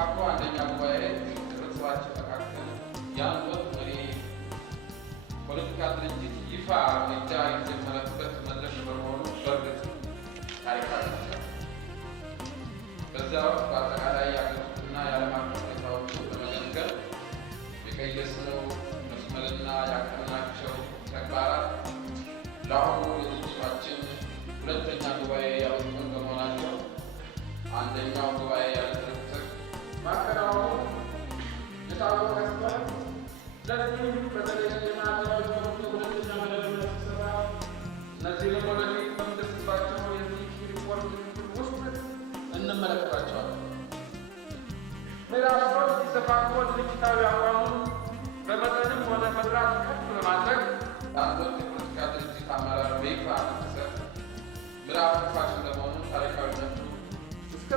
ኢሰፓኮ አንደኛ ጉባኤ ከህዝባችን መካከል የአንድ ወጥ መሪ ፖለቲካ ድርጅት ይፋ እርምጃ የተጀመረበት መድረክ በመሆኑ በእርግጥ ታሪካዊ ነው። በዚያ ወቅት በአጠቃላይ የአገር ውስጥና የዓለም አቀፍ ሁኔታዎቹ በመገምገም የቀየስነው መስመርና ያቀድናቸው ተግባራት ለአሁኑ የድርጅታችን ሁለተኛ ጉባኤ ያበቁን በመሆናቸው አንደኛው ጉባኤ ያለ ጥርጥር ማከናወኑ የታወቀ ሲሆን ለዚህም በተለይ የማዕከላዊ ኮሚቴ ሁለተኛ መደበኛ ስብሰባ እነዚህንም ወደፊት በምንደርስባቸው የዚህ ሪፖርት ውስጥ እንመለከታቸዋለን። ምዕራፍ 3 ኢሰፓኮ ድርጅታዊ አቋሙን በመጠንም ሆነ በጥራት ከፍ በማድረግ ለአንድ ወጥ የፖለቲካ ድርጅት አመራር በይፋ እንዲሰጥ ምዕራፍ ፋሽ እንደመሆኑ ታሪካዊነቱ እስከ